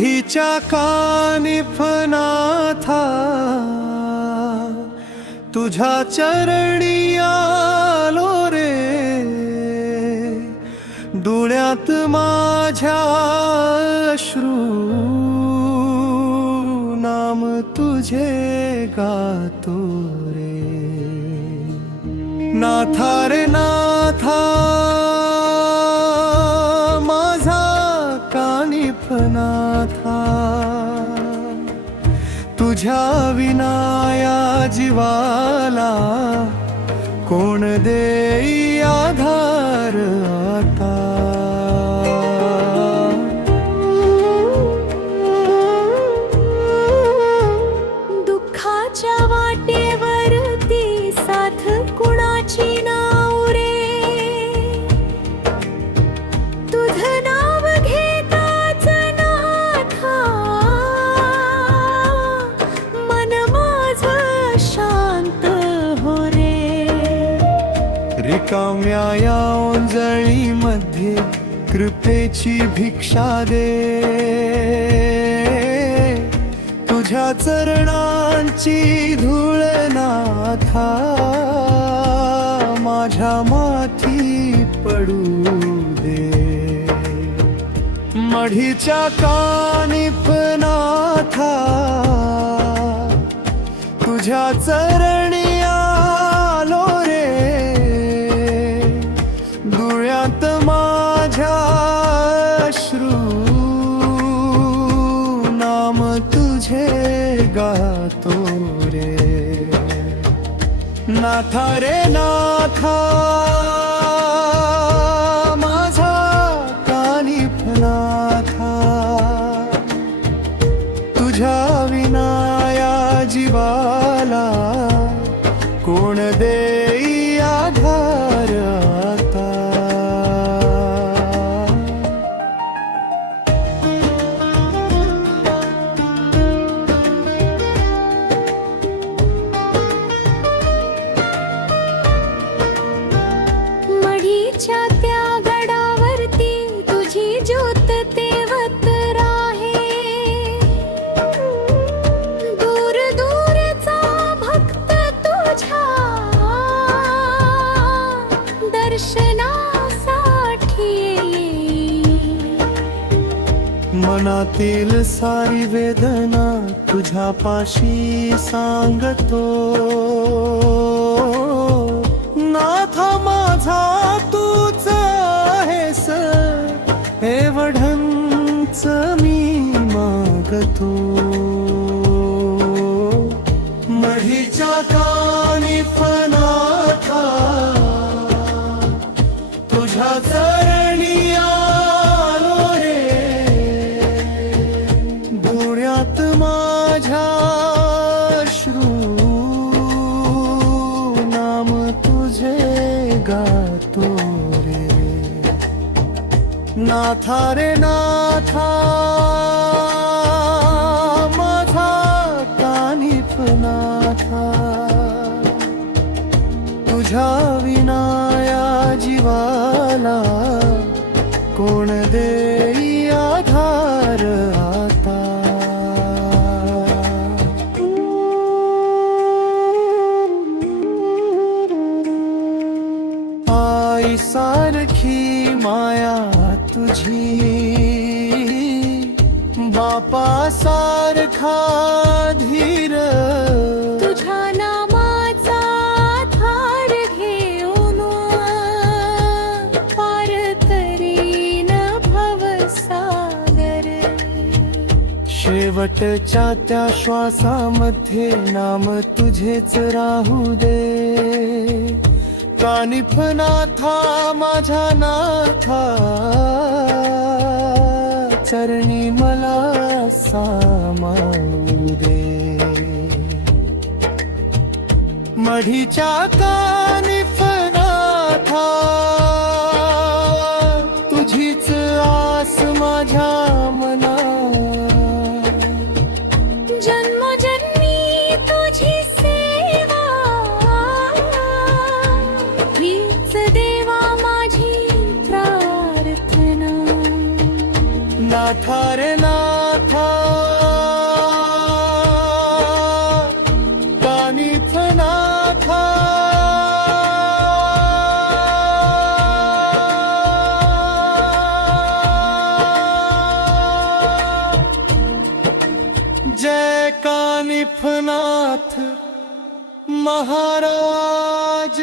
मढीच्या कानिफनाथा तुझ्या चरणी आलो रे, डोळ्यात माझ्या अश्रू नाम तुझे गातो रे। नाथा रे नाथा माझा कानिफनाथा, तुझ्या विना या जीवाला कोण देई आधार आता। दुःखाच्या वाटेवरती साथ कुणाची नाव रे, तुझं नाव घेताच नाथा मन माझं शांत हो रे। रिकाम्या या ओंजळीमध्ये कृपेची भिक्षा दे, तुझ्या चरणांची धूळ नाथा माझ्या माथी पडू दे। मढीच्या कानिफनाथा तुझ्या चरणी आलो रे, डोळ्यात माझ्या अश्रू नाम तुझे गातो रे। नाथा रे नाथा माझा कानिफनाथा, तुझ्या विना या जीवाला कोण देई आधार आता। मढीच्या त्या गडावरती तुझी ज्योत तेवत राहे, दूर दूरचा भक्त तुझ्या दर्शनासाठी येई। मनातील सारी वेदना तुझ्या पाशी सांगतो, नाथा माझा तूच आहेस एवढंच मी मागतो। मढीच्या कानिफनाथा तुझ्या चरणी आलो रे, डोळ्यात माझ्या अश्रू नाम तुझे गातो रे। नाथा रे नाथा माझा कानिफनाथा, तुझ्या विना या जीवाला कोण देई आधार आता। आई सारखी माया तुझी, बापा सारखा धीर, तुझ्या नामाचा आधार घेऊन पार तरीन भवसागर। शेवटच्या त्या श्वासामध्ये नाम तुझेच राहू दे। कानिफनाथा माझ्या नाथा चरणी मला सामावू दे। मढीच्या कानिफनाथा तुझीच आस माझ्या मना, जन्मोजन्मी तुझी सेवा हीच देवा माझी प्रार्थना। नाथा रे नाथा नाथा कानिफनाथा जय कानिफनाथ महाराज